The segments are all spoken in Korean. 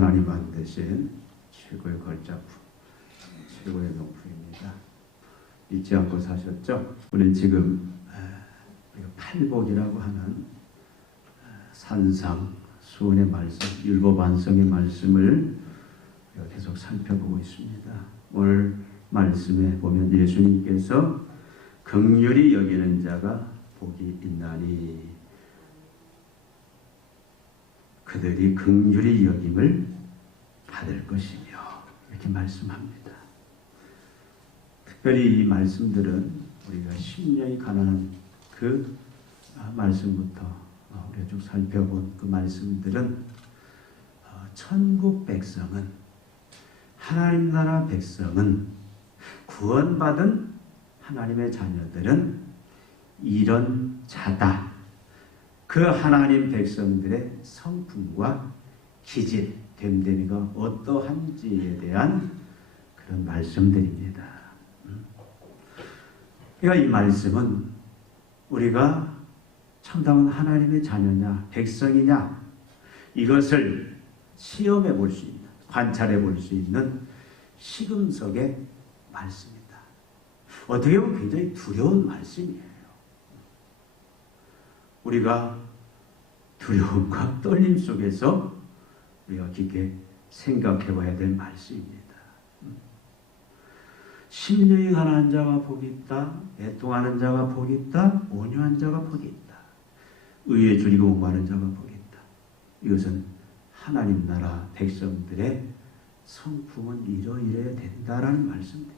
하나님 만드신 최고의 걸작품, 최고의 명품입니다. 잊지 않고 사셨죠? 우리는 지금 팔복이라고 하는 산상, 수훈의 말씀, 율법완성의 말씀을 계속 살펴보고 있습니다. 오늘 말씀에 보면 예수님께서 긍휼히 여기는 자가 복이 있나니 그들이 긍휼히 여김을 받을 것이며 이렇게 말씀합니다. 특별히 이 말씀들은 우리가 심령이 가난한 그 말씀부터 우리가 쭉 살펴본 그 말씀들은 천국 백성은, 하나님 나라 백성은, 구원받은 하나님의 자녀들은 이런 자다. 그 하나님 백성들의 성품과 기질, 됨됨이가 어떠한지에 대한 그런 말씀들입니다. 그러니까 이 말씀은 우리가 참다운 하나님의 자녀냐, 백성이냐, 이것을 시험해 볼 수 있는, 관찰해 볼 수 있는 시금석의 말씀이다. 어떻게 보면 굉장히 두려운 말씀이에요. 우리가 두려움과 떨림 속에서 우리가 깊게 생각해 봐야 될 말씀입니다. 심령이 가난한 자가 복이 있다. 애통하는 자가 복이 있다. 온유한 자가 복이 있다. 의에 줄이고 목마른 자가 복이 있다. 이것은 하나님 나라 백성들의 성품은 이러이래야 된다라는 말씀입니다.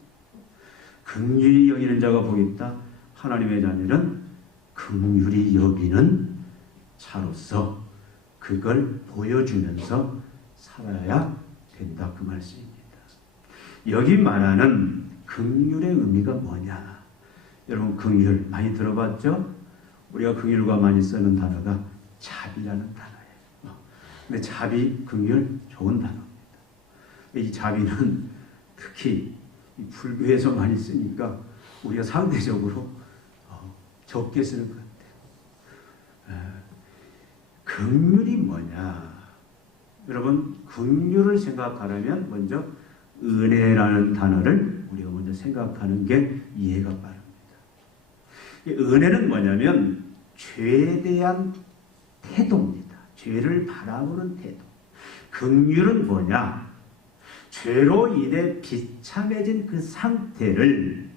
긍휼히 여기는 자가 복이 있다. 하나님의 자녀는 긍휼히 여기는 자로서 그걸 보여주면서 살아야 된다, 그 말씀입니다. 여기 말하는 긍휼의 의미가 뭐냐? 여러분, 긍휼 많이 들어봤죠? 우리가 긍휼과 많이 쓰는 단어가 자비라는 단어예요. 근데 자비, 긍휼 좋은 단어입니다. 이 자비는 특히 이 불교에서 많이 쓰니까 우리가 상대적으로 적게 쓰는 것 같아요. 긍휼이 뭐냐? 여러분, 긍휼을 생각하려면 먼저 은혜라는 단어를 우리가 먼저 생각하는 게 이해가 빠릅니다. 은혜는 뭐냐면 죄에 대한 태도입니다. 죄를 바라보는 태도. 긍휼은 뭐냐? 죄로 인해 비참해진 그 상태를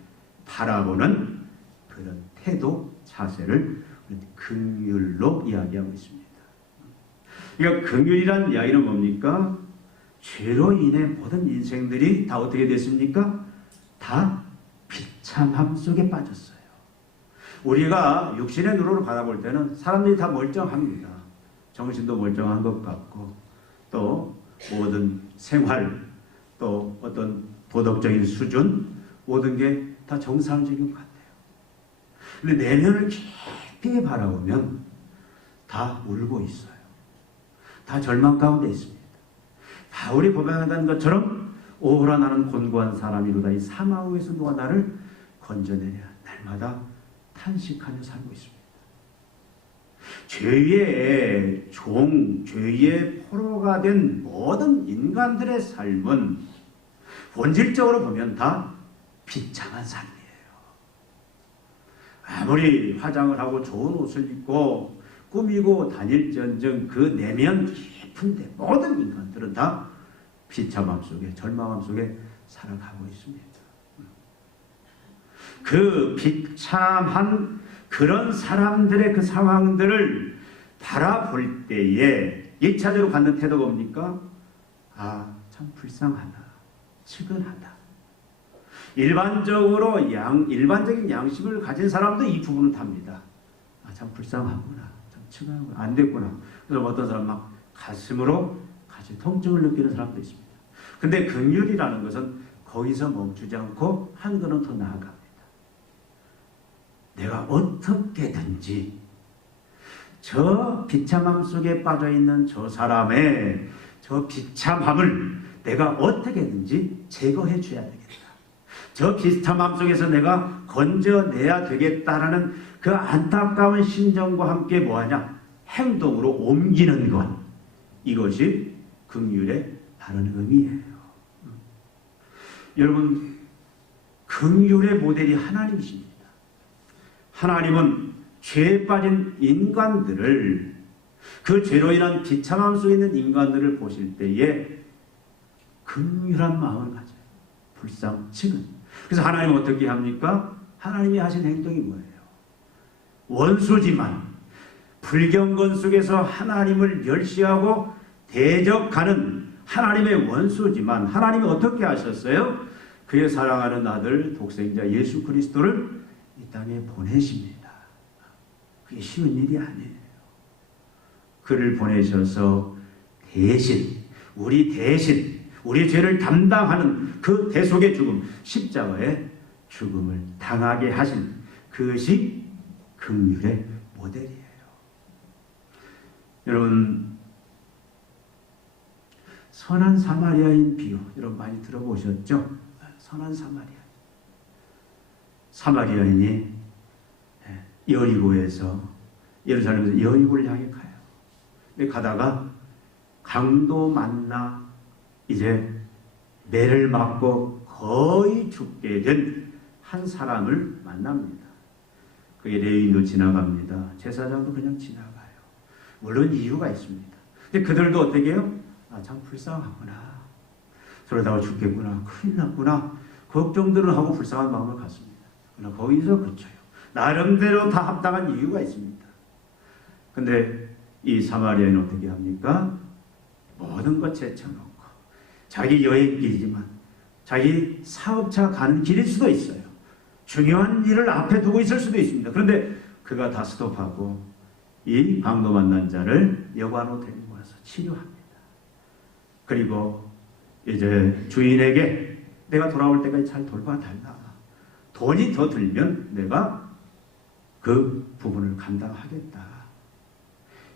바라보는 그런 태도, 자세를 긍휼로 이야기하고 있습니다. 그러니까 긍휼이라는 이야기는 뭡니까? 죄로 인해 모든 인생들이 다 어떻게 됐습니까? 다 비참함 속에 빠졌어요. 우리가 육신의 눈으로 바라볼 때는 사람들이 다 멀쩡합니다. 정신도 멀쩡한 것 같고, 또 모든 생활, 또 어떤 도덕적인 수준, 모든 게 다 정상적인 것 같아요. 근데 내면을 깊이 바라보면 다 울고 있어요. 다 절망 가운데 있습니다. 바울이 고백하는 것처럼 오호라 나는 곤고한 사람이로다. 이 사망에서 누가 나를 건져내냐. 날마다 탄식하며 살고 있습니다. 죄의 종, 죄의 포로가 된 모든 인간들의 삶은 본질적으로 보면 다 비참한 삶이에요. 아무리 화장을 하고 좋은 옷을 입고 꾸미고 다닐지언정 그 내면 깊은데 모든 인간들은 다 비참함 속에, 절망함 속에 살아가고 있습니다. 그 비참한 그런 사람들의 그 상황들을 바라볼 때에 1차적으로 갖는 태도가 뭡니까? 아, 참 불쌍하다. 측은하다. 일반적인 양심을 가진 사람도 이 부분을 탑니다. 아, 참 불쌍하구나. 참 측은하구나. 안 됐구나. 그래서 어떤 사람 막 가슴으로 가슴 통증을 느끼는 사람도 있습니다. 근데 긍휼이라는 것은 거기서 멈추지 않고 한 걸음 더 나아갑니다. 내가 어떻게든지 저 비참함 속에 빠져있는 저 사람의 저 비참함을 내가 어떻게든지 제거해 줘야 되겠다. 저 비참함 속에서 내가 건져내야 되겠다라는 그 안타까운 심정과 함께 뭐하냐? 행동으로 옮기는 것. 이것이 긍휼의 다른 의미예요. 여러분, 긍휼의 모델이 하나님이십니다. 하나님은 죄에 빠진 인간들을, 그 죄로 인한 비참함 속에 있는 인간들을 보실 때에 긍휼한 마음을 가져요. 불쌍치는. 그래서 하나님은 어떻게 합니까? 하나님이 하신 행동이 뭐예요? 원수지만 불경건 속에서 하나님을 멸시하고 대적하는 하나님의 원수지만 하나님이 어떻게 하셨어요? 그의 사랑하는 아들 독생자 예수 그리스도를 이 땅에 보내십니다. 그게 쉬운 일이 아니에요. 그를 보내셔서 대신 우리 죄를 담당하는 그 대속의 죽음, 십자가의 죽음을 당하게 하신 그것이 긍휼의 모델이에요. 여러분, 선한 사마리아인 비유, 여러분 많이 들어보셨죠? 선한 사마리아인이 여리고에서, 예루살렘에서 여리고를 향해 가요. 근데 가다가 강도 만나 이제 매를 맞고 거의 죽게 된 한 사람을 만납니다. 그게 레위인도 지나갑니다. 제사장도 그냥 지나가요. 물론 이유가 있습니다. 근데 그들도 어떻게 해요? 참 불쌍하구나. 저러다가 죽겠구나. 큰일 났구나. 걱정들은 하고 불쌍한 마음을 갖습니다. 그러나 거기서 그쳐요. 나름대로 다 합당한 이유가 있습니다. 근데 이 사마리아인은 어떻게 합니까? 모든 것 제쳐놓고 자기 여행길이지만 자기 사업차 가는 길일 수도 있어요. 중요한 일을 앞에 두고 있을 수도 있습니다. 그런데 그가 다 스톱하고 이 강도 만난 자를 여관으로 데리고 와서 치료합니다. 그리고 이제 주인에게 내가 돌아올 때까지 잘 돌봐달라. 돈이 더 들면 내가 그 부분을 감당하겠다.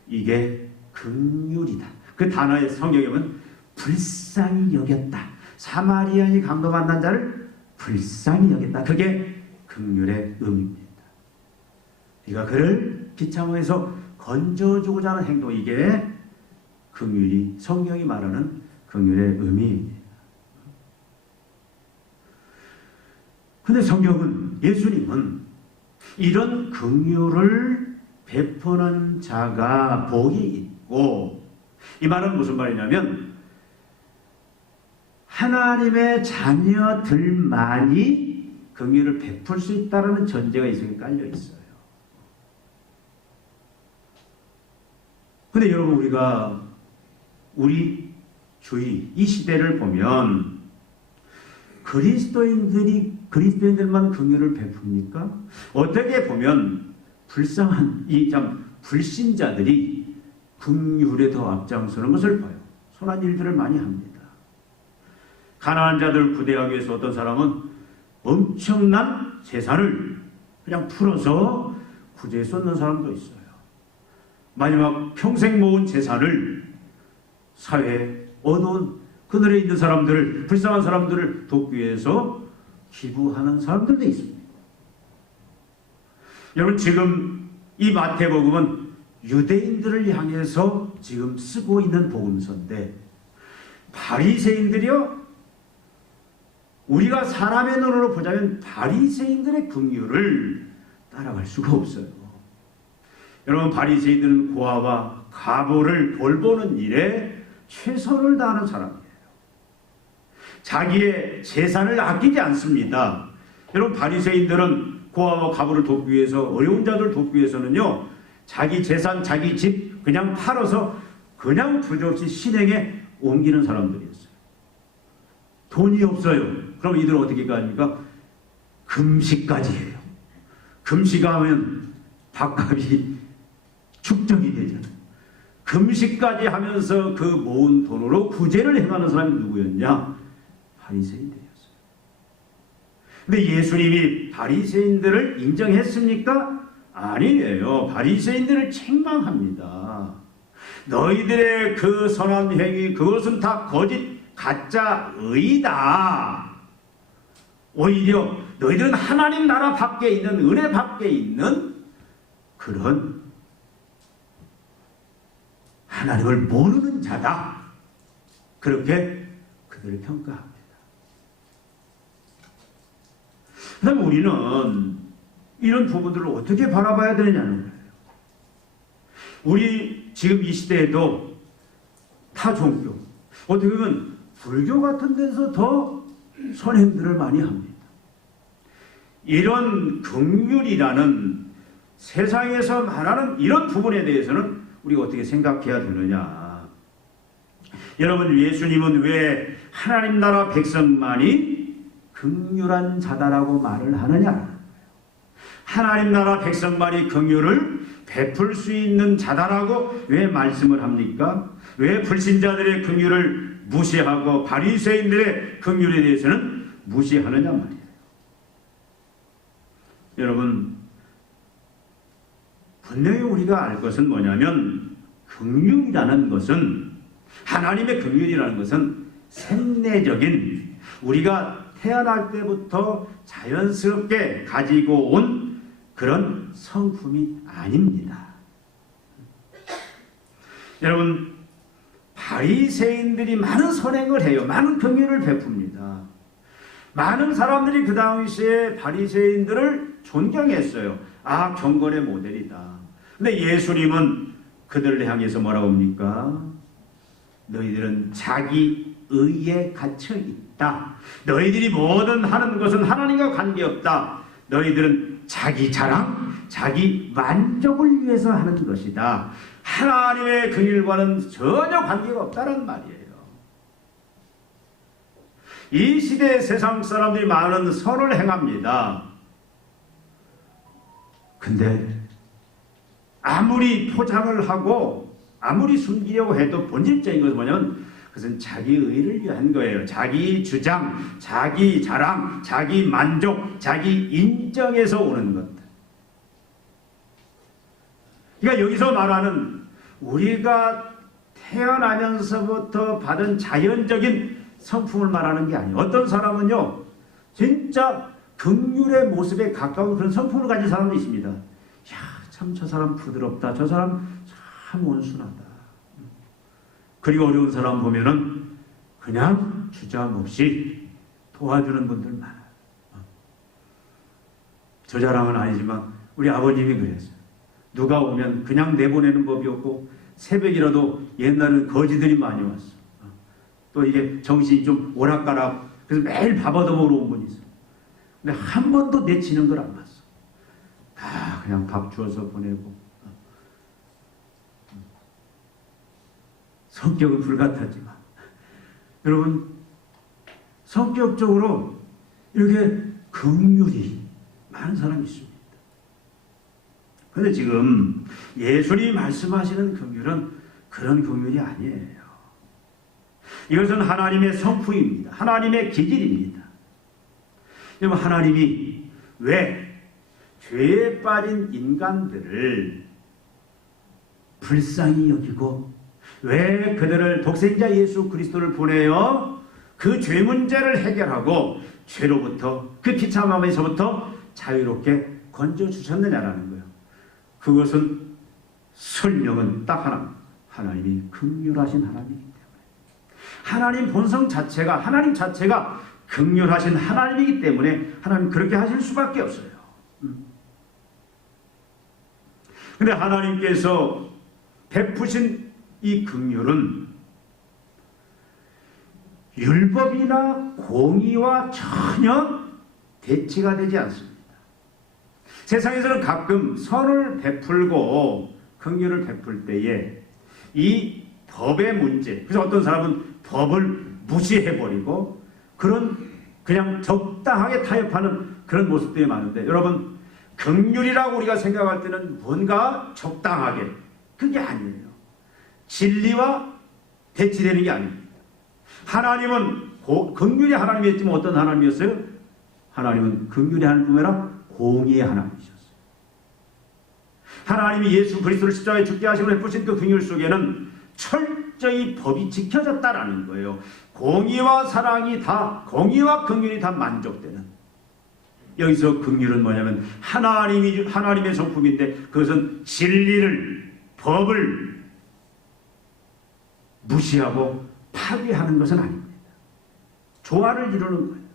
이게 긍휼이다. 그 단어의 성경에 보면 불쌍히 여겼다. 사마리아인이 강도 만난 자를 불쌍히 여겼다. 그게 긍휼의 의미입니다. 네가 그를 비참함에서 건져주고자 하는 행동, 이게 긍휼이, 성경이 말하는 긍휼의 의미입니다. 근데 성경은, 예수님은 이런 긍휼을 베푸는 자가 복이 있고, 이 말은 무슨 말이냐면 하나님의 자녀들만이 긍휼을 베풀 수 있다는 전제가 이 속에 깔려 있어요. 근데 여러분, 우리가 우리 주위 이 시대를 보면 그리스도인들만 긍휼을 베풉니까? 어떻게 보면 불쌍한 이 참 불신자들이 긍휼에 더 앞장서는 것을 봐요. 선한 일들을 많이 합니다. 가난한 자들 구대하기 위해서 어떤 사람은 엄청난 재산을 그냥 풀어서 구제에 쏟는 사람도 있어요. 마지막 평생 모은 재산을 사회에 어두운 그늘에 있는 사람들을, 불쌍한 사람들을 돕기 위해서 기부하는 사람들도 있습니다. 여러분, 지금 이 마태복음은 유대인들을 향해서 지금 쓰고 있는 복음서인데, 바리새인들이요, 우리가 사람의 눈으로 보자면 바리새인들의 긍휼을 따라갈 수가 없어요. 여러분, 바리새인들은 고아와 과부를 돌보는 일에 최선을 다하는 사람이에요. 자기의 재산을 아끼지 않습니다. 여러분, 바리새인들은 고아와 과부를 돕기 위해서, 어려운 자들을 돕기 위해서는요, 자기 재산, 자기 집 그냥 팔아서 그냥 주저없이 신행에 옮기는 사람들이었어요. 돈이 없어요. 그럼 이들은 어떻게 합니까? 금식까지 해요. 금식하면 밥값이 축적이 되잖아요. 금식까지 하면서 그 모은 돈으로 구제를 행하는 사람이 누구였냐? 바리새인들이었어요. 근데 예수님이 바리새인들을 인정했습니까? 아니에요. 바리새인들을 책망합니다. 너희들의 그 선한 행위, 그것은 다 거짓, 가짜 의다. 오히려 너희들은 하나님 나라 밖에 있는, 은혜 밖에 있는 그런 하나님을 모르는 자다. 그렇게 그들을 평가합니다. 그다음 우리는 이런 부분들을 어떻게 바라봐야 되느냐는 거예요. 우리 지금 이 시대에도 타 종교, 어떻게 보면 불교 같은 데서 더 선행들을 많이 합니다. 이런 긍휼이라는 세상에서 말하는 이런 부분에 대해서는 우리가 어떻게 생각해야 되느냐. 여러분, 예수님은 왜 하나님 나라 백성만이 긍휼한 자다라고 말을 하느냐. 하나님 나라 백성만이 긍휼을 베풀 수 있는 자다라고 왜 말씀을 합니까? 왜 불신자들의 긍휼을 무시하고 바리새인들의 긍휼에 대해서는 무시하느냐 말이에요. 여러분, 분명히 우리가 알 것은 뭐냐면 긍휼이라는 것은, 하나님의 긍휼이라는 것은 생내적인, 우리가 태어날 때부터 자연스럽게 가지고 온 그런 성품이 아닙니다. 여러분, 바리새인들이 많은 선행을 해요. 많은 긍휼을 베풉니다. 많은 사람들이 그 당시에 바리새인들을 존경했어요. 아, 경건의 모델이다. 근데 예수님은 그들을 향해서 뭐라고 합니까? 너희들은 자기 의에 갇혀 있다. 너희들이 뭐든 하는 것은 하나님과 관계없다. 너희들은 자기 자랑, 자기 만족을 위해서 하는 것이다. 하나님의 긍휼과는 전혀 관계가 없다는 말이에요. 이 시대의 세상 사람들이 많은 선을 행합니다. 근데 아무리 포장을 하고 아무리 숨기려고 해도 본질적인 것은 뭐냐면 그것은 자기 의를 위한 거예요. 자기 주장, 자기 자랑, 자기 만족, 자기 인정에서 오는 것. 그러니까 여기서 말하는 우리가 태어나면서부터 받은 자연적인 성품을 말하는 게 아니에요. 어떤 사람은요, 진짜 긍휼의 모습에 가까운 그런 성품을 가진 사람도 있습니다. 야, 참 저 사람 부드럽다. 저 사람 참 온순하다. 그리고 어려운 사람 보면은 그냥 주장 없이 도와주는 분들 많아요. 저 자랑은 아니지만 우리 아버님이 그랬어요. 누가 오면 그냥 내보내는 법이 없고 새벽이라도 옛날에는 거지들이 많이 왔어. 또 이게 정신이 좀 오락가락, 그래서 매일 밥 얻어먹으러 온 분이 있어요. 근데 한 번도 내치는 걸 안 봤어. 다 그냥 밥 주어서 보내고. 성격은 불같았지만 여러분, 성격적으로 이렇게 긍휼이 많은 사람이 있습니다. 그런데 지금 예수님이 말씀하시는 긍휼은 그런 긍휼이 아니에요. 이것은 하나님의 성품입니다. 하나님의 기질입니다. 여러분, 하나님이 왜 죄에 빠진 인간들을 불쌍히 여기고 왜 그들을 독생자 예수 그리스도를 보내어 그 죄 문제를 해결하고 죄로부터, 그 비참함에서부터 자유롭게 건져주셨느냐라는 거예요. 그것은 설명은 딱 하나, 하나님이 긍휼하신 하나님이기 때문에, 하나님 본성 자체가, 하나님 자체가 긍휼하신 하나님이기 때문에 하나님 그렇게 하실 수밖에 없어요. 근데 하나님께서 베푸신 이 긍휼은 율법이나 공의와 전혀 대치가 되지 않습니다. 세상에서는 가끔 선을 베풀고 긍휼을 베풀 때에 이 법의 문제, 그래서 어떤 사람은 법을 무시해버리고 그냥 적당하게 타협하는 그런 모습들이 많은데, 여러분, 긍휼이라고 우리가 생각할 때는 뭔가 적당하게, 그게 아니에요. 진리와 대치되는 게 아닙니다. 하나님은 긍휼의 하나님이었지만 어떤 하나님이었어요? 하나님은 긍휼의 하나님뿐 아니라 공의의 하나님이셨어요. 하나님이 예수 그리스도를 십자가에 죽게 하시고 베푸신 그 긍휼 속에는 철저히 법이 지켜졌다라는 거예요. 공의와 사랑이 다, 공의와 긍휼이 다 만족되는. 여기서 긍휼은 뭐냐면 하나님의 성품인데, 그것은 진리를, 법을 무시하고 파괴하는 것은 아닙니다. 조화를 이루는 거예요.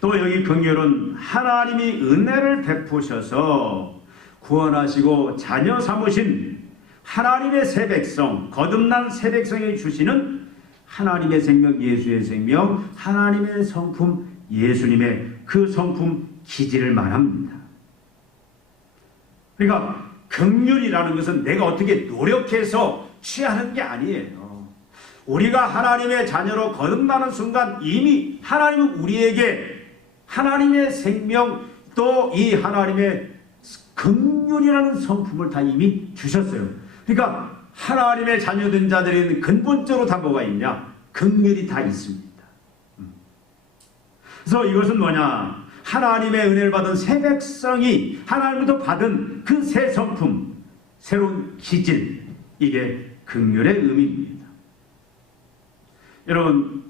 또 여기 긍휼은 하나님이 은혜를 베푸셔서 구원하시고 자녀 삼으신 하나님의 새 백성, 거듭난 새 백성에 주시는 하나님의 생명, 예수의 생명, 하나님의 성품, 예수님의 그 성품 기질을 말합니다. 그러니까 긍휼이라는 것은 내가 어떻게 노력해서 취하는 게 아니에요. 우리가 하나님의 자녀로 거듭나는 순간 이미 하나님은 우리에게 하나님의 생명, 또 이 하나님의 긍휼이라는 성품을 다 이미 주셨어요. 그러니까 하나님의 자녀된 자들에는 근본적으로 다 뭐가 있냐? 긍휼이 다 있습니다. 그래서 이것은 뭐냐? 하나님의 은혜를 받은 새 백성이 하나님부터 받은 그 새 성품, 새로운 기질, 이게 긍휼의 의미입니다. 여러분,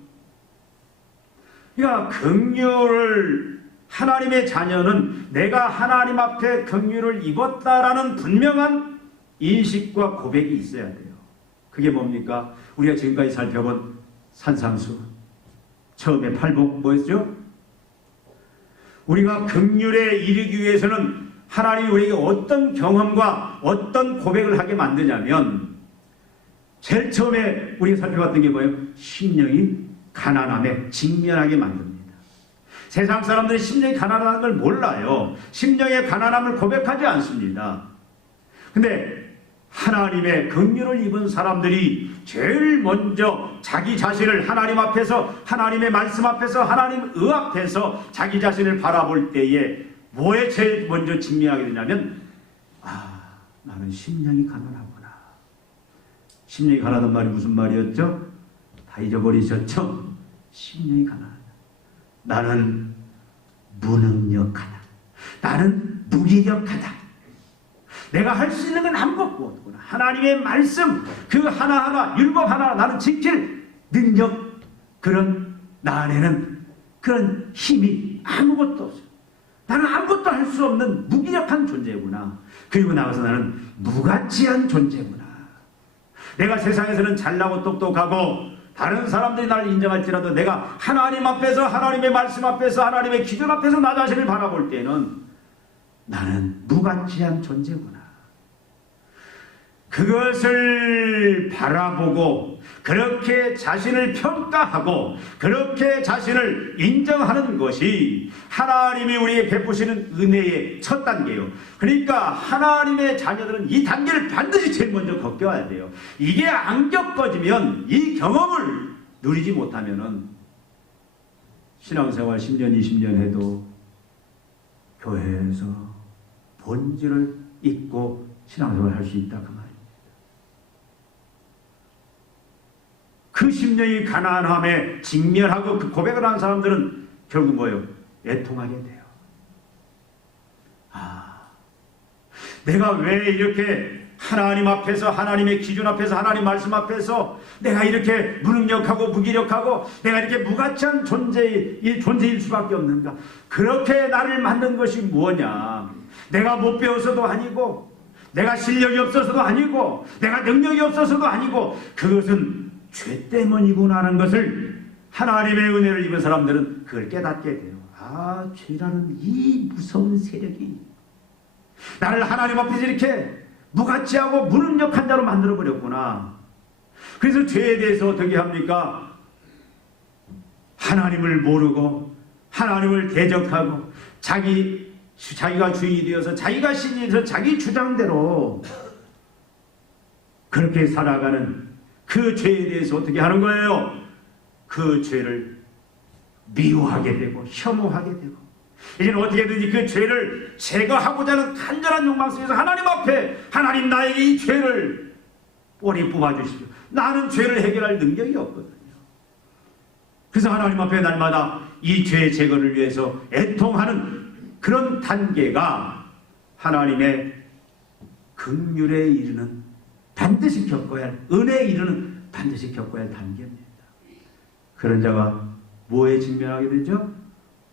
그러니까 긍휼을, 하나님의 자녀는 내가 하나님 앞에 긍휼을 입었다라는 분명한 인식과 고백이 있어야 돼요. 그게 뭡니까? 우리가 지금까지 살펴본 산상수, 처음에 팔복 뭐였죠? 우리가 긍휼에 이르기 위해서는 하나님이 우리에게 어떤 경험과 어떤 고백을 하게 만드냐면, 제일 처음에 우리가 살펴봤던 게 뭐예요? 심령이 가난함에 직면하게 만듭니다. 세상 사람들이 심령이 가난한 걸 몰라요. 심령의 가난함을 고백하지 않습니다. 근데 하나님의 긍휼을 입은 사람들이 제일 먼저 자기 자신을 하나님 앞에서, 하나님의 말씀 앞에서, 하나님 의 앞에서 자기 자신을 바라볼 때에 뭐에 제일 먼저 직면하게 되냐면, 나는 심령이 가난하구나. 심령이 가난한 말이 무슨 말이었죠? 다 잊어버리셨죠? 심령이 가난하다. 나는 무능력하다. 나는 무기력하다. 내가 할 수 있는 건 아무것도 없구나. 하나님의 말씀 그 하나하나, 율법 하나 나는 지킬 능력, 그런 나 안에는 그런 힘이 아무것도 없어요. 나는 아무것도 할 수 없는 무기력한 존재구나. 그리고 나가서 나는 무가치한 존재구나. 내가 세상에서는 잘나고 똑똑하고 다른 사람들이 나를 인정할지라도 내가 하나님 앞에서, 하나님의 말씀 앞에서, 하나님의 기준 앞에서 나 자신을 바라볼 때는 나는 무가치한 존재구나. 그것을 바라보고 그렇게 자신을 평가하고 그렇게 자신을 인정하는 것이 하나님이 우리에게 베푸시는 은혜의 첫 단계예요. 그러니까 하나님의 자녀들은 이 단계를 반드시 제일 먼저 겪어야 돼요. 이게 안 겪어지면, 이 경험을 누리지 못하면은 신앙생활 10년, 20년 해도 교회에서 본질을 잊고 신앙생활을 할 수 있다, 그 말입니다. 그 심령이 가난함에 직면하고 그 고백을 한 사람들은 결국 뭐예요? 애통하게 돼요. 내가 왜 이렇게 하나님 앞에서, 하나님의 기준 앞에서, 하나님 말씀 앞에서 내가 이렇게 무능력하고 무기력하고 내가 이렇게 무가치한 존재일 수밖에 없는가? 그렇게 나를 만든 것이 뭐냐? 내가 못 배워서도 아니고, 내가 실력이 없어서도 아니고, 내가 능력이 없어서도 아니고, 그것은 죄 때문이구나라는 것을 하나님의 은혜를 입은 사람들은 그걸 깨닫게 돼요. 죄라는 이 무서운 세력이 나를 하나님 앞에서 이렇게 무가치하고 무능력한 자로 만들어버렸구나. 그래서 죄에 대해서 어떻게 합니까? 하나님을 모르고 하나님을 대적하고 자기가 주인이 되어서, 자기가 신이 되어서 자기 주장대로 그렇게 살아가는 그 죄에 대해서 어떻게 하는 거예요? 그 죄를 미워하게 되고 혐오하게 되고, 이제는 어떻게든지 그 죄를 제거하고자 하는 간절한 욕망 속에서 하나님 앞에, 하나님 나에게 이 죄를 뿌리 뽑아주시오. 나는 죄를 해결할 능력이 없거든요. 그래서 하나님 앞에 날마다 이 죄 제거를 위해서 애통하는 그런 단계가 하나님의 긍휼에 이르는, 반드시 겪어야 할, 은혜에 이르는 반드시 겪어야 할 단계입니다. 그런 자가 뭐에 직면하게 되죠?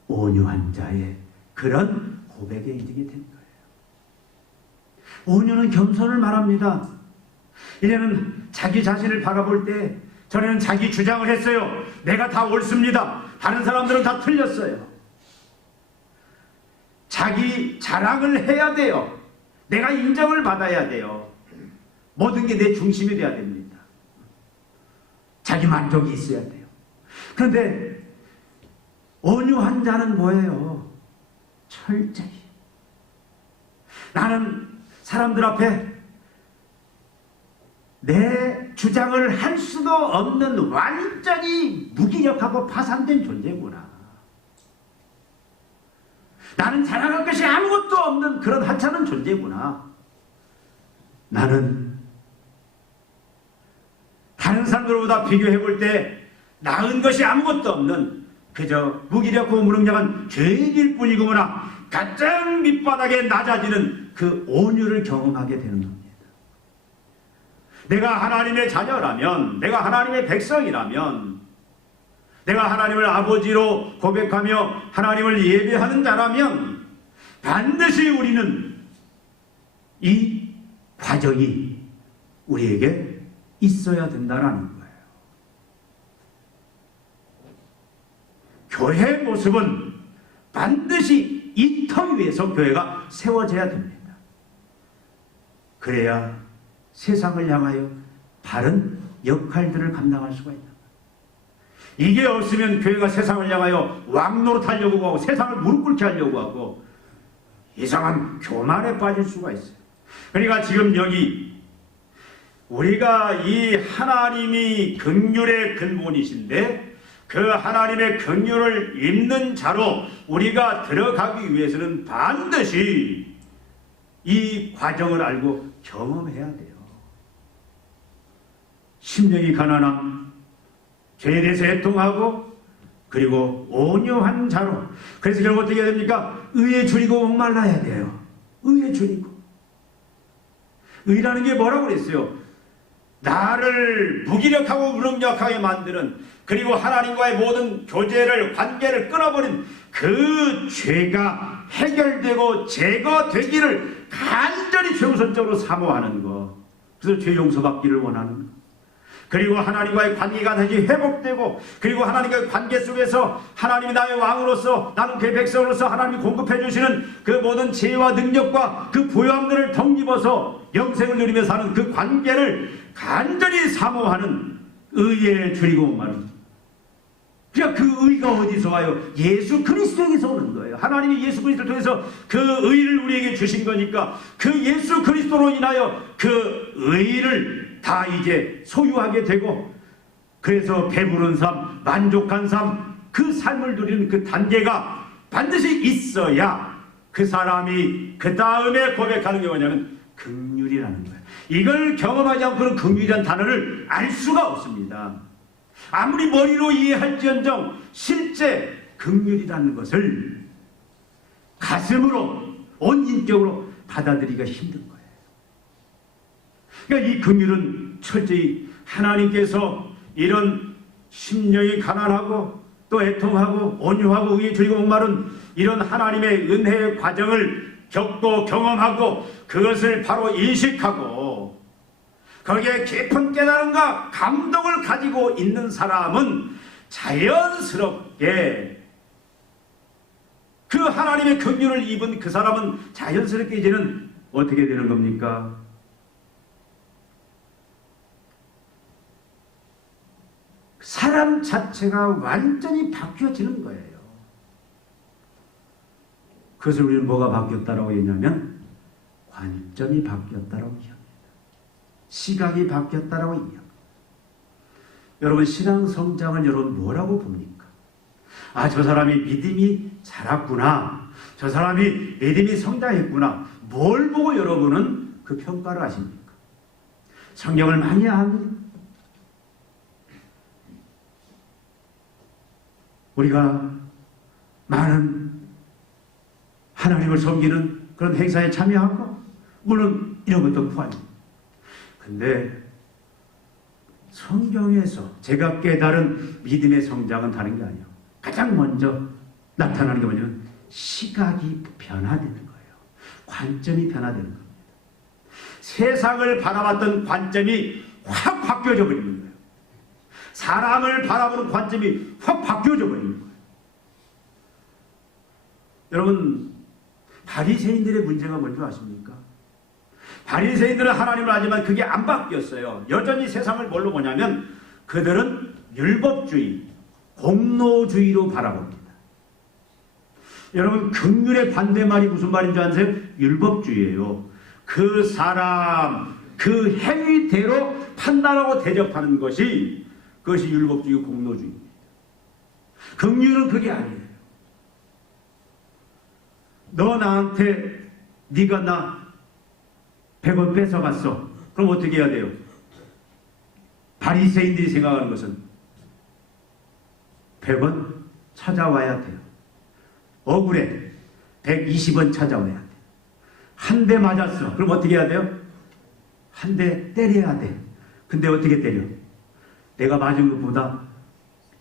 온유한 자의 그런 고백에 이르게 된 거예요. 온유는 겸손을 말합니다. 이제는 자기 자신을 바라볼 때 전에는 자기 주장을 했어요. 내가 다 옳습니다. 다른 사람들은 다 틀렸어요. 자기 자랑을 해야 돼요. 내가 인정을 받아야 돼요. 모든 게 내 중심이 돼야 됩니다. 자기 만족이 있어야 돼요. 그런데 온유한 자는 뭐예요? 철저히 나는 사람들 앞에 내 주장을 할 수도 없는 완전히 무기력하고 파산된 존재구나. 나는 자랑할 것이 아무것도 없는 그런 하찮은 존재구나. 나는 다른 사람들보다 비교해 볼 때 나은 것이 아무것도 없는 그저 무기력하고 무능력한 죄인일 뿐이구나. 가장 밑바닥에 낮아지는 그 온유를 경험하게 되는 겁니다. 내가 하나님의 자녀라면, 내가 하나님의 백성이라면, 내가 하나님을 아버지로 고백하며 하나님을 예배하는 자라면 반드시 우리는 이 과정이 우리에게 있어야 된다는 거예요. 교회의 모습은 반드시 이 터 위에서 교회가 세워져야 됩니다. 그래야 세상을 향하여 바른 역할들을 감당할 수가 있다. 이게 없으면 교회가 세상을 향하여 왕노릇하려고 하고 세상을 무릎 꿇게 하려고 하고 이상한 교만에 빠질 수가 있어요. 그러니까 지금 여기 우리가 이 하나님이 긍휼의 근본이신데 그 하나님의 긍휼을 입는 자로 우리가 들어가기 위해서는 반드시 이 과정을 알고 경험해야 돼요. 심령이 가난함, 죄에 대해서 애통하고 그리고 온유한 자로. 그래서 결국 어떻게 해야 됩니까? 의에 줄이고 목말라야 돼요. 의에 줄이고. 의라는 게 뭐라고 그랬어요? 나를 무기력하고 무능력하게 만드는, 그리고 하나님과의 모든 교제를, 관계를 끊어버린 그 죄가 해결되고 제거되기를 간절히 최우선적으로 사모하는 것. 그래서 죄 용서받기를 원하는 것. 그리고 하나님과의 관계가 다시 회복되고, 그리고 하나님과의 관계 속에서 하나님이 나의 왕으로서, 나는 그의 백성으로서 하나님이 공급해 주시는 그 모든 지혜와 능력과 그 보양들을 덧입어서 영생을 누리며 사는 그 관계를 간절히 사모하는 의에 줄이고 말은. 그러니까 그 의가 어디서 와요? 예수 그리스도에게서 오는 거예요. 하나님이 예수 그리스도를 통해서 그 의를 우리에게 주신 거니까 그 예수 그리스도로 인하여 그 의를 다 이제 소유하게 되고, 그래서 배부른 삶, 만족한 삶, 그 삶을 누리는 그 단계가 반드시 있어야 그 사람이 그 다음에 고백하는 게 뭐냐면 긍휼이라는 거예요. 이걸 경험하지 않고는 긍휼이라는 단어를 알 수가 없습니다. 아무리 머리로 이해할지언정 실제 긍휼이라는 것을 가슴으로 온 인격으로 받아들이기가 힘든 거예요. 그러니까 이 긍휼은 철저히 하나님께서 이런 심령이 가난하고 또 애통하고 온유하고 의에 줄이고 목마른 이런 하나님의 은혜의 과정을 겪고 경험하고 그것을 바로 인식하고 거기에 깊은 깨달음과 감동을 가지고 있는 사람은 자연스럽게 그 하나님의 긍휼을 입은 그 사람은 자연스럽게 이제는 어떻게 되는 겁니까? 사람 자체가 완전히 바뀌어지는 거예요. 그것을 우리는 뭐가 바뀌었다라고 했냐면 관점이 바뀌었다라고 얘기합니다. 시각이 바뀌었다라고 얘기합니다. 여러분 신앙 성장을 여러분 뭐라고 봅니까? 아, 저 사람이 믿음이 자랐구나. 저 사람이 믿음이 성장했구나. 뭘 보고 여러분은 그 평가를 하십니까? 성경을 많이 합니다. 우리가 많은 하나님을 섬기는 그런 행사에 참여하고 물론 이런 것도 포함입니다. 근데 성경에서 제가 깨달은 믿음의 성장은 다른 게 아니에요. 가장 먼저 나타나는 게 뭐냐면 시각이 변화되는 거예요. 관점이 변화되는 겁니다. 세상을 바라봤던 관점이 확 바뀌어져 버리는 거예요. 사람을 바라보는 관점이 확 바뀌어져 버리는 거예요. 여러분, 바리새인들의 문제가 뭔지 아십니까? 바리새인들은 하나님을 알지만 그게 안 바뀌었어요. 여전히 세상을 뭘로 보냐면 그들은 율법주의, 공로주의로 바라봅니다. 여러분, 긍휼의 반대말이 무슨 말인 줄 아세요? 율법주의예요. 그 사람, 그 행위대로 판단하고 대접하는 것이, 그것이 율법주의, 공로주의입니다. 긍휼은 그게 아니에요. 너 나한테 네가 나 100원 뺏어갔어. 그럼 어떻게 해야 돼요? 바리새인들이 생각하는 것은 100원 찾아와야 돼요. 억울해. 120원 찾아와야 돼. 한 대 맞았어. 그럼 어떻게 해야 돼요? 한 대 때려야 돼. 근데 어떻게 때려? 내가 맞은 것보다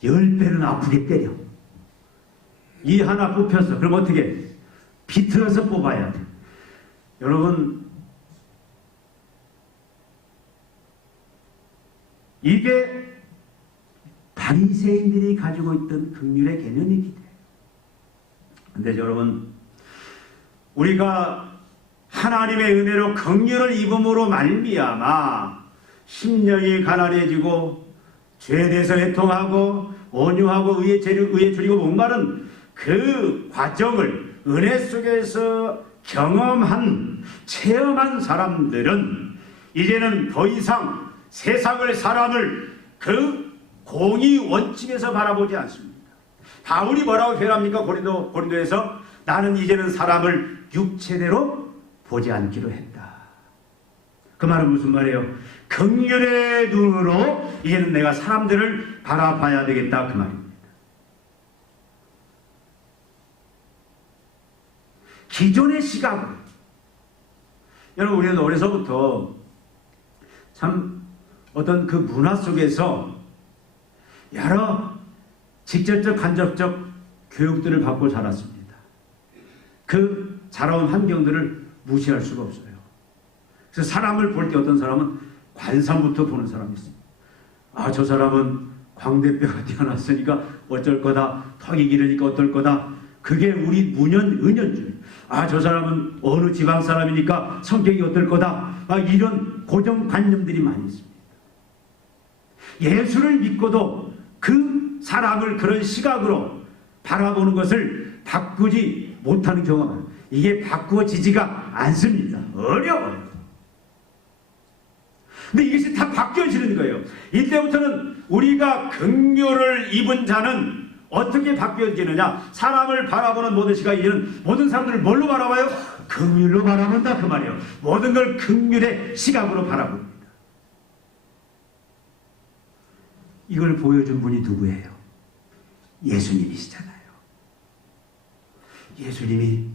10배는 아프게 때려. 이 하나 뽑혔어. 그럼 어떻게 해? 비틀어서 뽑아야 돼. 여러분, 이게 바리새인들이 가지고 있던 긍휼의 개념이기 때문에. 근데 여러분, 우리가 하나님의 은혜로 긍휼을 입음으로 말미암아 심령이 가난해지고 죄에 대해서 애통하고 온유하고 의에 줄이고 목마른 그 과정을 은혜 속에서 경험한, 체험한 사람들은 이제는 더 이상 세상을, 사람을 그 공의 원칙에서 바라보지 않습니다. 바울이 뭐라고 표현합니까? 고린도에서 나는 이제는 사람을 육체대로 보지 않기로 했다. 그 말은 무슨 말이에요? 긍휼의 눈으로 이제는 내가 사람들을 바라봐야 되겠다, 그 말입니다. 기존의 시각으로. 여러분, 우리는 어려서부터 참 어떤 그 문화 속에서 여러 직접적, 간접적 교육들을 받고 자랐습니다. 그 자라온 환경들을 무시할 수가 없어요. 그래서 사람을 볼 때 어떤 사람은 관상부터 보는 사람이 있습니다. 아, 저 사람은 광대뼈가 튀어났으니까 어쩔 거다. 턱이 길으니까 어떨 거다. 그게 우리 은연주의. 아, 저 사람은 어느 지방 사람이니까 성격이 어떨 거다. 아, 이런 고정관념들이 많이 있습니다. 예수를 믿고도 그 사람을 그런 시각으로 바라보는 것을 바꾸지 못하는 경우가 많아요. 이게 바꾸어지지가 않습니다. 어려워요. 근데 이것이 다 바뀌어지는 거예요. 이때부터는 우리가 긍휼을 입은 자는 어떻게 바뀌어지느냐? 사람을 바라보는 모든 시각이 이제는 모든 사람들을 뭘로 바라봐요? 긍휼로 바라본다, 그 말이에요. 모든 걸 긍휼의 시각으로 바라봅니다. 이걸 보여준 분이 누구예요? 예수님이시잖아요. 예수님이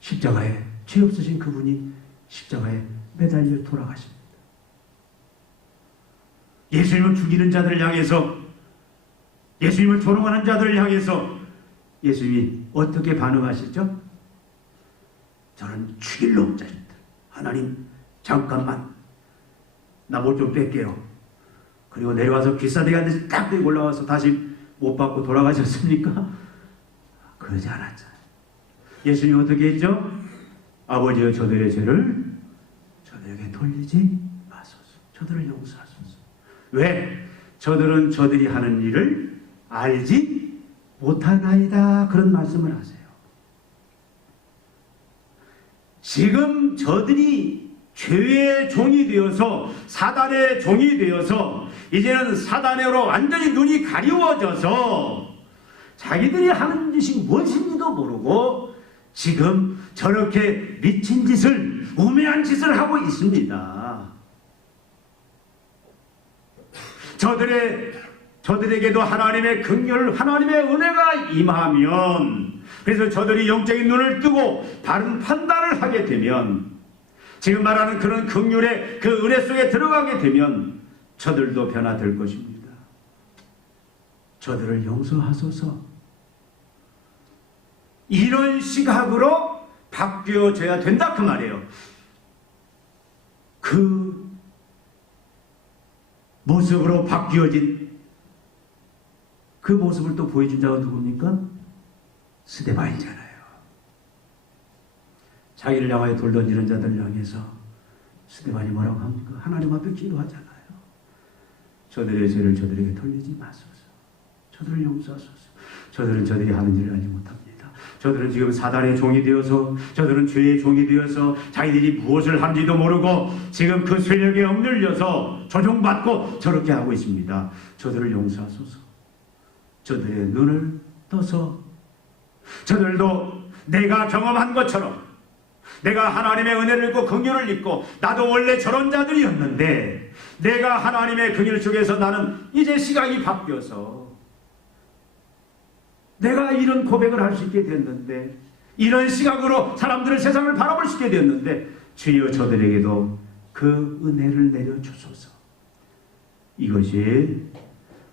십자가에, 죄 없으신 그분이 십자가에 매달려 돌아가십니다. 예수님을 죽이는 자들을 향해서, 예수님을 조롱하는 자들을 향해서 예수님이 어떻게 반응하시죠? 저는 죽일 놈자입니다. 하나님, 잠깐만 나 뭐 좀 뺄게요. 그리고 내려와서 기사대에 앉아서 딱 들고 올라와서 다시 못 받고 돌아가셨습니까? 그러지 않았잖아요. 예수님 어떻게 했죠? 아버지여, 저들의 죄를 저들에게 돌리지 마소서. 저들을 용서하소서. 왜? 저들은 저들이 하는 일을 알지 못하나이다. 그런 말씀을 하세요. 지금 저들이 죄의 종이 되어서, 사단의 종이 되어서 이제는 사단으로 완전히 눈이 가리워져서 자기들이 하는 짓이 무엇인지도 모르고 지금 저렇게 미친 짓을, 우매한 짓을 하고 있습니다. 저들에게도 하나님의 긍휼, 하나님의 은혜가 임하면, 그래서 저들이 영적인 눈을 뜨고 바른 판단을 하게 되면, 지금 말하는 그런 긍휼의 그 은혜 속에 들어가게 되면 저들도 변화될 것입니다. 저들을 용서하소서. 이런 시각으로 바뀌어져야 된다, 그 말이에요. 그 모습으로 바뀌어진 그 모습을 또 보여준 자가 누굽니까? 스데반이잖아요. 자기를 향하여 돌 던지는 자들을 향해서 스데반이 뭐라고 합니까? 하나님 앞에 기도하잖아요. 저들의 죄를 저들에게 돌리지 마소서. 저들을 용서하소서. 저들은 저들이 하는 일을 알지 못합니다. 저들은 지금 사단의 종이 되어서, 저들은 죄의 종이 되어서 자기들이 무엇을 하는지도 모르고 지금 그 세력에 억눌려서 조종받고 저렇게 하고 있습니다. 저들을 용서하소서. 저들의 눈을 떠서 저들도 내가 경험한 것처럼, 내가 하나님의 은혜를 입고 긍휼을 입고 나도 원래 저런 자들이었는데 내가 하나님의 긍휼 속에서 나는 이제 시각이 바뀌어서 내가 이런 고백을 할 수 있게 됐는데, 이런 시각으로 사람들을, 세상을 바라볼 수 있게 됐는데, 주여 저들에게도 그 은혜를 내려주소서. 이것이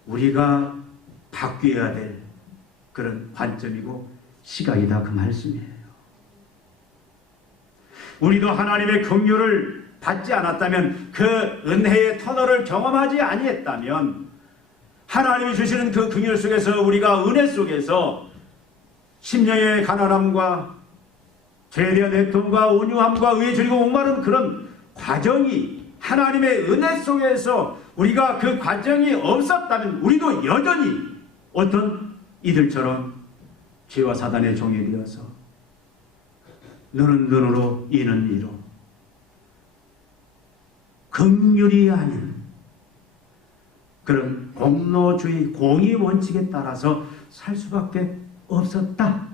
우리가 바뀌어야 될 그런 관점이고 시각이다, 그 말씀이에요. 우리도 하나님의 긍휼을 받지 않았다면, 그 은혜의 터널을 경험하지 아니했다면, 하나님이 주시는 그 긍휼 속에서, 우리가 은혜 속에서 심령의 가난함과 죄에 대한 애통과 온유함과 의에 줄이고 목마른 그런 과정이, 하나님의 은혜 속에서 우리가 그 과정이 없었다면 우리도 여전히 어떤 이들처럼 죄와 사단의 종이 되어서 눈은 눈으로 이는 이로 긍휼이 아닌 그런 공로주의, 공의 원칙에 따라서 살 수밖에 없었다.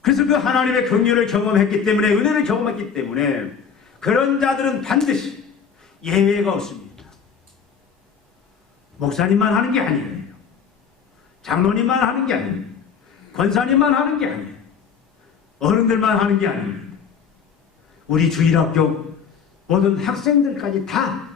그래서 그 하나님의 긍휼을 경험했기 때문에, 은혜를 경험했기 때문에 그런 자들은 반드시 예외가 없습니다. 목사님만 하는 게 아니에요. 장로님만 하는 게 아니에요. 권사님만 하는 게 아니에요. 어른들만 하는 게 아니에요. 우리 주일학교 모든 학생들까지 다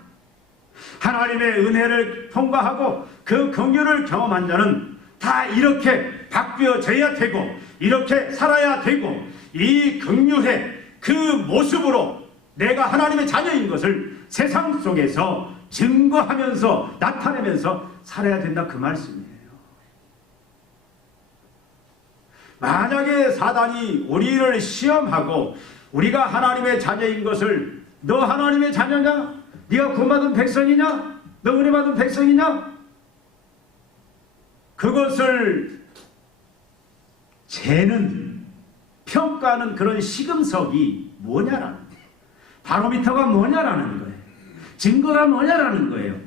하나님의 은혜를 통과하고 그 긍휼을 경험한 자는 다 이렇게 바뀌어져야 되고, 이렇게 살아야 되고, 이 긍휼의 그 모습으로 내가 하나님의 자녀인 것을 세상 속에서 증거하면서 나타내면서 살아야 된다, 그 말씀이에요. 만약에 사단이 우리를 시험하고 우리가 하나님의 자녀인 것을, 너 하나님의 자녀냐? 네가 구원받은 백성이냐? 너 은혜받은 백성이냐? 그것을 재는, 평가하는 그런 시금석이 뭐냐라는 거예요. 바로미터가 뭐냐라는 거예요. 증거가 뭐냐라는 거예요.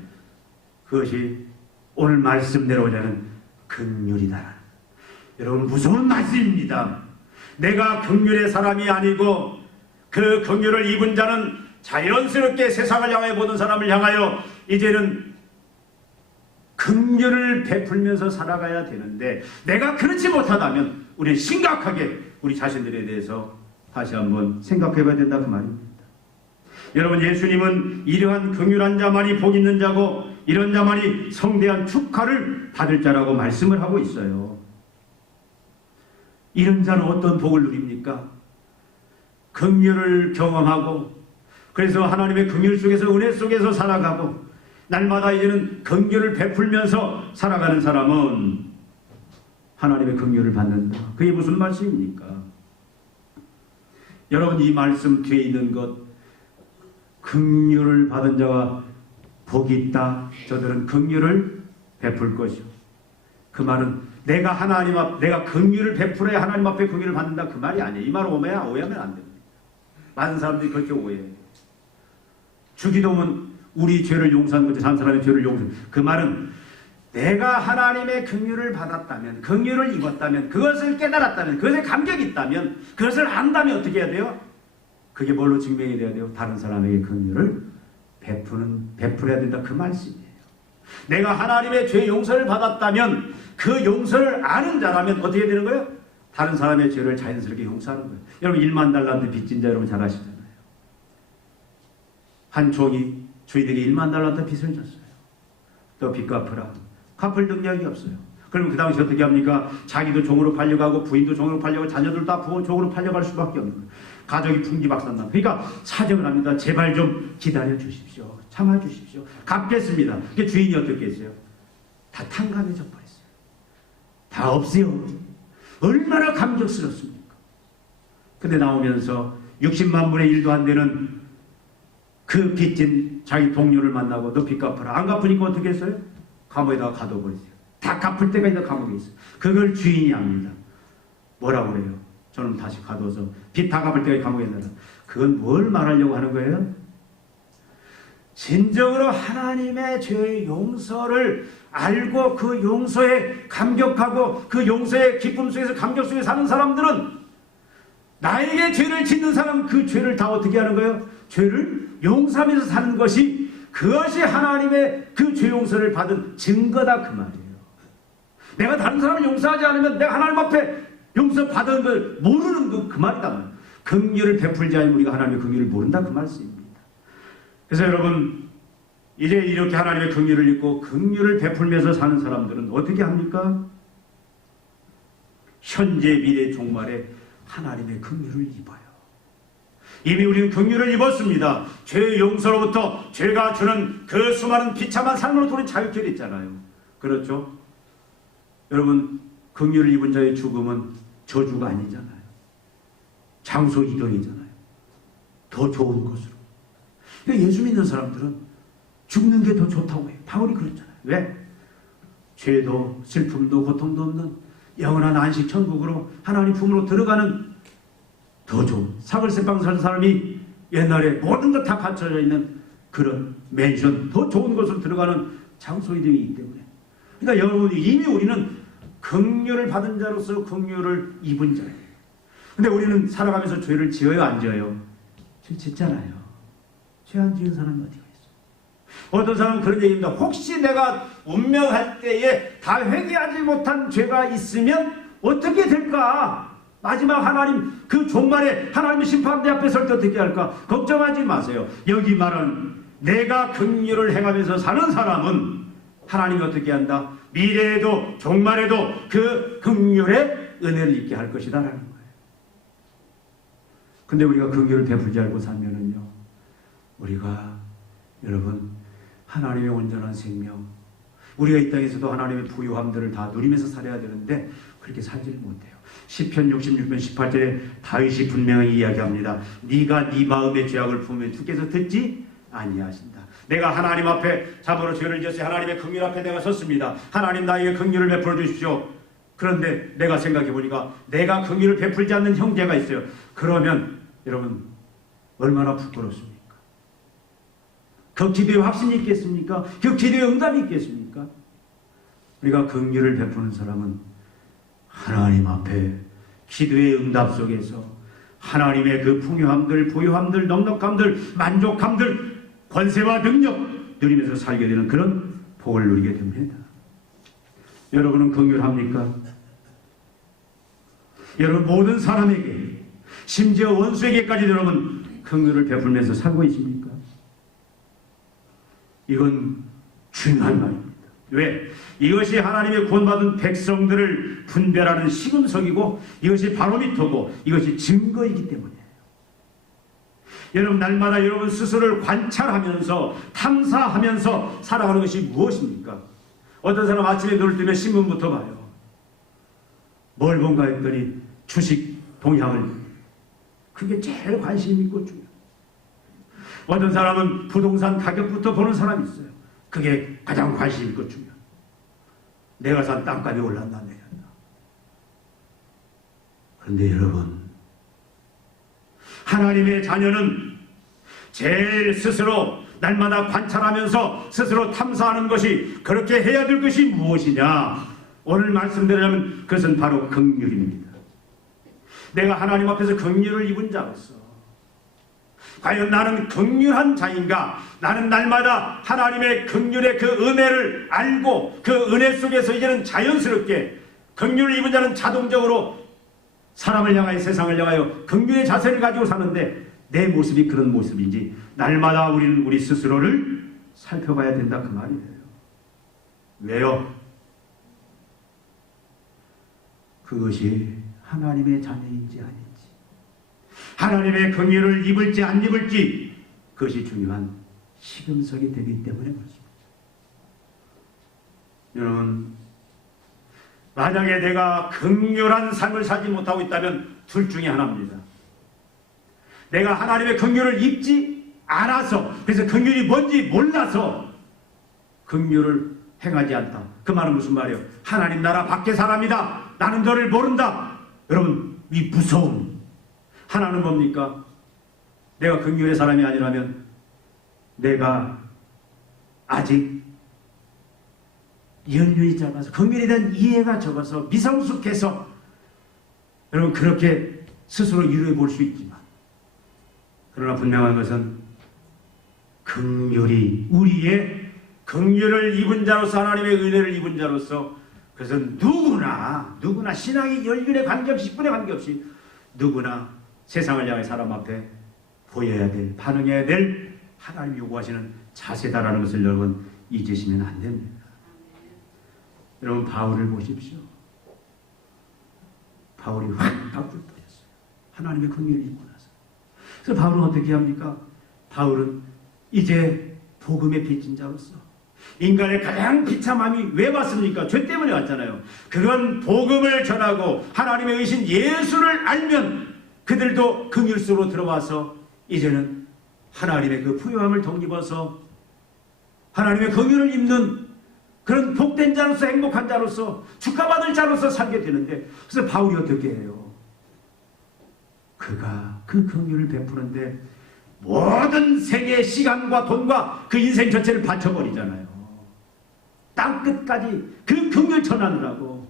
그것이 오늘 말씀대로 하는 긍휼이다. 여러분, 무서운 말씀입니다. 내가 긍휼의 사람이 아니고 그 긍휼을 입은 자는 자연스럽게 세상을 향해 보는 사람을 향하여 이제는 긍휼을 베풀면서 살아가야 되는데, 내가 그렇지 못하다면 우리는 심각하게 우리 자신들에 대해서 다시 한번 생각해 봐야 된다, 그 말입니다. 여러분, 예수님은 이러한 긍휼한 자만이 복 있는 자고 이런 자만이 성대한 축하를 받을 자라고 말씀을 하고 있어요. 이런 자는 어떤 복을 누립니까? 긍휼을 경험하고, 그래서 하나님의 긍휼 속에서, 은혜 속에서 살아가고, 날마다 이제는 긍휼을 베풀면서 살아가는 사람은 하나님의 긍휼을 받는다. 그게 무슨 말씀입니까? 여러분, 이 말씀 뒤에 있는 것, 긍휼을 받은 자와 복이 있다. 저들은 긍휼을 베풀 것이요. 그 말은 내가 하나님 앞, 내가 긍휼을 베풀어야 하나님 앞에 긍휼을 받는다, 그 말이 아니에요. 이 말 오해하면 안 됩니다. 많은 사람들이 그렇게 오해해요. 주기도문 우리 죄를 용서하는 거지, 한 사람의 죄를 용서하는, 그 말은 내가 하나님의 긍휼을 받았다면, 긍휼을 입었다면, 그것을 깨달았다면, 그것에 감격이 있다면, 그것을 안다면 어떻게 해야 돼요? 그게 뭘로 증명이 돼야 돼요? 다른 사람에게 긍휼을 베풀어야 된다, 그 말씀이에요. 내가 하나님의 죄 용서를 받았다면, 그 용서를 아는 자라면 어떻게 되는 거예요? 다른 사람의 죄를 자연스럽게 용서하는 거예요. 여러분, 1만 달란트 빚진 자 여러분 잘 아시잖아요. 한 종이 주인에게 1만 달란트 빚을 졌어요. 너 빚 갚으라. 갚을 능력이 없어요. 그럼 그 당시 어떻게 합니까? 자기도 종으로 팔려가고 부인도 종으로 팔려가고 자녀들 다 종으로 팔려갈 수밖에 없는 거예요. 가족이 풍지박산나. 그러니까 사정을 합니다. 제발 좀 기다려 주십시오. 참아 주십시오. 갚겠습니다. 그 주인이 어떻게 했어요? 다 탕감해져 버렸어요. 다 없어요. 얼마나 감격스럽습니까? 근데 나오면서 60만 분의 1도 안 되는 그 빚진 자기 동료를 만나고 너 빚 갚아라. 안 갚으니까 어떻게 했어요? 감옥에다가 가둬버렸어요. 다 갚을 때까지 감옥에 있어요. 그걸 주인이 압니다. 뭐라고 그래요? 저는 다시 가둬서 빚 다 갚을 때까지 감옥에 넣어라. 그건 뭘 말하려고 하는 거예요? 진정으로 하나님의 죄의 용서를 알고 그 용서에 감격하고 그 용서의 기쁨 속에서 감격 속에 사는 사람들은 나에게 죄를 짓는 사람 그 죄를 다 어떻게 하는 거예요? 죄를 용서하면서 사는 것이 그것이 하나님의 그 죄 용서를 받은 증거다 그 말이에요. 내가 다른 사람을 용서하지 않으면 내가 하나님 앞에 용서받은 걸 모르는 그 말이다. 긍휼을 베풀지 않으면 우리가 하나님의 긍휼을 모른다 그 말씀입니다. 그래서 여러분 이제 이렇게 하나님의 긍휼을 잊고 긍휼을 베풀면서 사는 사람들은 어떻게 합니까? 현재 미래 종말에 하나님의 긍휼을 입어요. 이미 우리는 긍휼을 입었습니다. 죄의 용서로부터 죄가 주는 그 수많은 비참한 삶으로 우리는 자유케 됐잖아요. 그렇죠? 여러분 긍휼을 입은 자의 죽음은 저주가 아니잖아요. 장소 이동이잖아요. 더 좋은 곳으로. 그러니까 예수 믿는 사람들은 죽는 게 더 좋다고 해요. 바울이 그랬잖아요. 왜? 죄도 슬픔도 고통도 없는 영원한 안식 천국으로 하나님 품으로 들어가는 더 좋은 사글세방 사는 사람이 옛날에 모든 것 다 갖춰져 있는 그런 맨션 더 좋은 곳으로 들어가는 장소 이동이기 때문에 그러니까 여러분 이미 우리는 긍휼을 받은 자로서 긍휼을 입은 자예요. 근데 우리는 살아가면서 죄를 지어요 안 지어요? 죄 짓잖아요. 죄 안 지은 사람이 어디가 있어요? 어떤 사람은 그런 얘기입니다. 혹시 내가 운명할 때에 다 회개하지 못한 죄가 있으면 어떻게 될까? 마지막 하나님 그 종말에 하나님의 심판대 앞에 설 때 어떻게 할까? 걱정하지 마세요. 여기 말은 내가 긍휼을 행하면서 사는 사람은 하나님이 어떻게 한다? 미래에도 종말에도 그 긍휼의 은혜를 입게 할 것이다 라는 거예요. 근데 우리가 긍휼을 베풀지 않고 살면은요 우리가 여러분 하나님의 온전한 생명 우리가 이 땅에서도 하나님의 부유함들을 다 누리면서 살아야 되는데 그렇게 살지를 못해요. 시편 66편 18절에 다윗이 분명히 이야기합니다. 네가 네 마음의 죄악을 품으면 주께서 듣지 아니하신다. 내가 하나님 앞에 참으로 죄를 지었으니 하나님의 긍휼 앞에 내가 섰습니다. 하나님 나에게 긍휼을 베풀어 주십시오. 그런데 내가 생각해 보니까 내가 긍휼을 베풀지 않는 형제가 있어요. 그러면 여러분 얼마나 부끄럽습니까? 그 기도에 확신이 있겠습니까? 그 기도에 응답이 있겠습니까? 우리가 긍휼을 베푸는 사람은 하나님 앞에 기도의 응답 속에서 하나님의 그 풍요함들, 부유함들, 넉넉함들, 만족함들, 권세와 능력 누리면서 살게 되는 그런 복을 누리게 됩니다. 여러분은 긍휼합니까? 여러분 모든 사람에게 심지어 원수에게까지 여러분 긍휼을 베풀면서 살고 있습니까? 이건 중요한 말입니다. 왜? 이것이 하나님의 구원받은 백성들을 분별하는 시금석이고 이것이 바로미터고 이것이 증거이기 때문이에요. 여러분 날마다 여러분 스스로를 관찰하면서 탐사하면서 살아가는 것이 무엇입니까? 어떤 사람 아침에 눈을 뜨면 신문부터 봐요. 뭘 본가 했더니 주식 동향을 그게 제일 관심 있고 중요해요. 어떤 사람은 부동산 가격부터 보는 사람이 있어요. 그게 가장 관심 있고 중요해요. 내가 산 땅값이 올랐나 내렸나. 그런데 여러분 하나님의 자녀는 제일 스스로 날마다 관찰하면서 스스로 탐사하는 것이 그렇게 해야 될 것이 무엇이냐. 오늘 말씀드리자면 그것은 바로 긍휼입니다. 내가 하나님 앞에서 긍휼을 입은 자로서 과연 나는 긍휼한 자인가? 나는 날마다 하나님의 긍휼의 그 은혜를 알고 그 은혜 속에서 이제는 자연스럽게 긍휼을 입은 자는 자동적으로 사람을 향하여 세상을 향하여 긍휼의 자세를 가지고 사는데 내 모습이 그런 모습인지 날마다 우리는 우리 스스로를 살펴봐야 된다 그 말이에요. 왜요? 그것이 하나님의 자녀인지 아닌지, 하나님의 긍휼을 입을지 안 입을지, 그것이 중요한 시금석이 되기 때문에 그렇습니다. 여러분, 만약에 내가 긍휼한 삶을 살지 못하고 있다면 둘 중에 하나입니다. 내가 하나님의 긍휼을 입지 않아서, 그래서 긍휼이 뭔지 몰라서 긍휼을 행하지 않다. 그 말은 무슨 말이에요? 하나님 나라 밖의 사람이다. 나는 너를 모른다. 여러분, 이 무서움. 하나는 뭡니까? 내가 긍휼의 사람이 아니라면 내가 아직 연륜이 작아서, 긍휼에 대한 이해가 적어서, 미성숙해서 여러분 그렇게 스스로 이루어 볼 수 있지만, 그러나 분명한 것은 긍휼이, 우리의 긍휼을 입은 자로서, 하나님의 은혜를 입은 자로서, 그것은 누구나 신앙의 연륜에 관계없이, 직분에 관계없이 누구나 세상을 향해 사람 앞에 보여야 될, 반응해야 될 하나님이 요구하시는 자세다라는 것을 여러분 잊으시면 안 됩니다. 여러분, 바울을 보십시오. 바울이 확 바꿀 뻔했어요. 하나님의 긍휼을 입고 나서. 그래서 바울은 어떻게 합니까? 바울은 이제 복음의 빚진 자로서, 인간의 가장 비참함이 왜 왔습니까? 죄 때문에 왔잖아요. 그런 복음을 전하고 하나님의 의신 예수를 알면 그들도 긍휼 속으로 들어와서 이제는 하나님의 그 부요함을 덧입어서 하나님의 긍휼을 입는 그런 복된 자로서, 행복한 자로서, 축하받을 자로서 살게 되는데, 그래서 바울이 어떻게 해요? 그가 그 긍휼을 베푸는데 모든 생의 시간과 돈과 그 인생 전체를 바쳐버리잖아요. 땅끝까지 그 긍휼 전하느라고.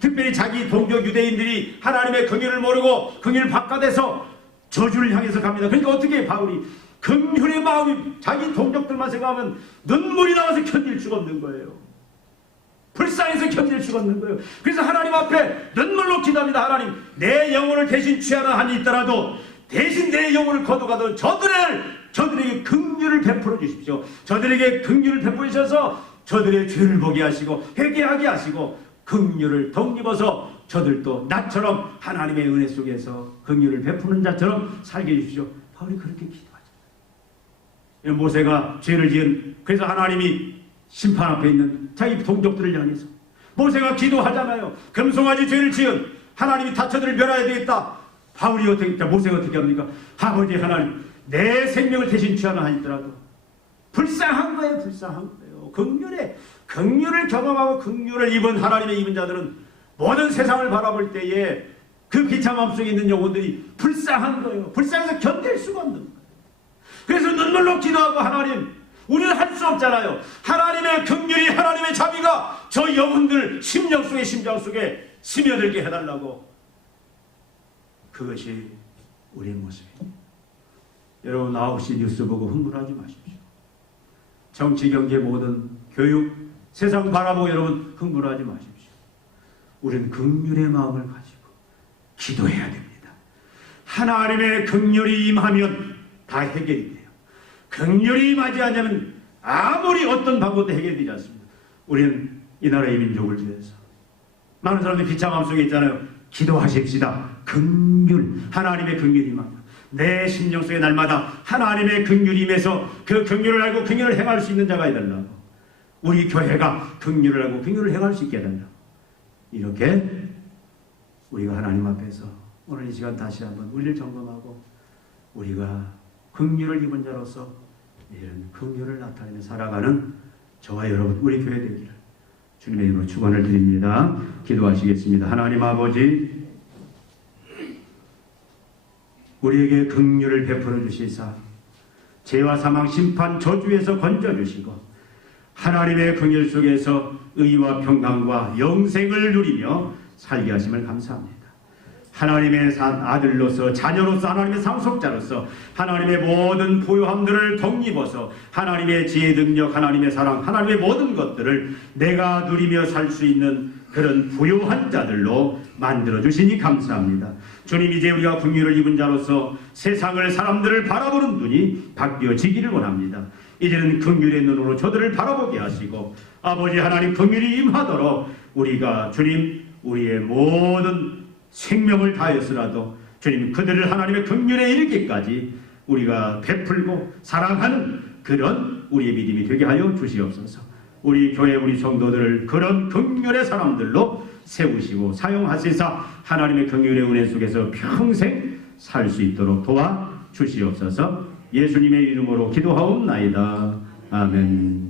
특별히 자기 동족 유대인들이 하나님의 긍휼을 모르고 긍휼 바깥에서 저주를 향해서 갑니다. 그러니까 어떻게 해, 바울이? 긍휼의 마음이 자기 동족들만 생각하면 눈물이 나와서 견딜 수가 없는 거예요. 불쌍해서 견딜 수가 없는 거예요. 그래서 하나님 앞에 눈물로 기도합니다. 하나님, 내 영혼을 대신 취하는 한이 있더라도 대신 내 영혼을 거둬가도 저들에게 긍휼을 베풀어 주십시오. 저들에게 긍휼을 베푸셔서 저들의 죄를 보게 하시고 회개하게 하시고 긍휼을 덧입어서 저들도 나처럼 하나님의 은혜 속에서 긍휼을 베푸는 자처럼 살게 해주십시오. 바울이 그렇게 기도하죠. 모세가 죄를 지은, 그래서 하나님이 심판 앞에 있는 자기 동족들을 향해서 모세가 기도하잖아요. 금송아지 죄를 지은 하나님이 다 저들을 멸해야 되겠다. 바울이 어떻게, 모세가 어떻게 합니까? 아버지 하나님, 내 생명을 대신 취하는 한 있더라도 불쌍한 거예요. 불쌍한 거예요. 긍휼을 경험하고 긍휼을 입은 하나님의 입은 자들은 모든 세상을 바라볼 때에 그 비참함 속에 있는 영혼들이 불쌍한 거예요. 불쌍해서 견딜 수가 없는 거예요. 그래서 눈물로 기도하고, 하나님, 우리는 할 수 없잖아요. 하나님의 긍휼이, 하나님의 자비가 저 영혼들 심령 속에, 심장 속에 스며들게 해달라고. 그것이 우리의 모습입니다. 여러분, 9시 뉴스 보고 흥분하지 마십시오. 정치, 경제, 모든 교육, 세상 바라보고 여러분 흥분하지 마십시오. 우리는 긍휼의 마음을 가지고 기도해야 됩니다. 하나님의 긍휼이 임하면 다 해결이 돼요. 긍휼이 임하지 않으면 아무리 어떤 방법도 해결되지 않습니다. 우리는 이 나라의 민족을 위해서, 많은 사람들이 비참함 속에 있잖아요. 기도하십시다. 긍휼, 하나님의 긍휼이 임하면 내 심령 속에 날마다 하나님의 긍휼이 임해서 그 긍휼을 알고 긍휼을 행할 수 있는 자가 해달라고. 우리 교회가 긍휼을 알고 긍휼을 행할 수 있게 해달라고. 이렇게 우리가 하나님 앞에서 오늘 이 시간 다시 한번 우리를 점검하고, 우리가 긍휼을 입은 자로서 이런 긍휼을 나타내며 살아가는 저와 여러분, 우리 교회 되기를 주님의 이름으로 축원을 드립니다. 기도하시겠습니다. 하나님 아버지, 우리에게 긍휼을 베풀어 주시사 죄와 사망, 심판, 저주에서 건져주시고 하나님의 긍휼 속에서 의와 평강과 영생을 누리며 살게 하심을 감사합니다. 하나님의 아들로서, 자녀로서, 하나님의 상속자로서 하나님의 모든 부요함들을 덧입어서 하나님의 지혜, 능력, 하나님의 사랑, 하나님의 모든 것들을 내가 누리며 살 수 있는 그런 부요한 자들로 만들어주시니 감사합니다. 주님, 이제 우리가 긍휼을 입은 자로서 세상을, 사람들을 바라보는 눈이 바뀌어지기를 원합니다. 이제는 긍휼의 눈으로 저들을 바라보게 하시고, 아버지 하나님 긍휼이 임하도록 우리가 주님 우리의 모든 생명을 다하여서라도 주님 그들을 하나님의 긍휼에 이르기까지 우리가 베풀고 사랑하는 그런 우리의 믿음이 되게 하여 주시옵소서. 우리 교회 우리 성도들을 그런 긍휼의 사람들로 세우시고 사용하시사 하나님의 긍휼의 은혜 속에서 평생 살 수 있도록 도와 주시옵소서. 예수님의 이름으로 기도하옵나이다. 아멘.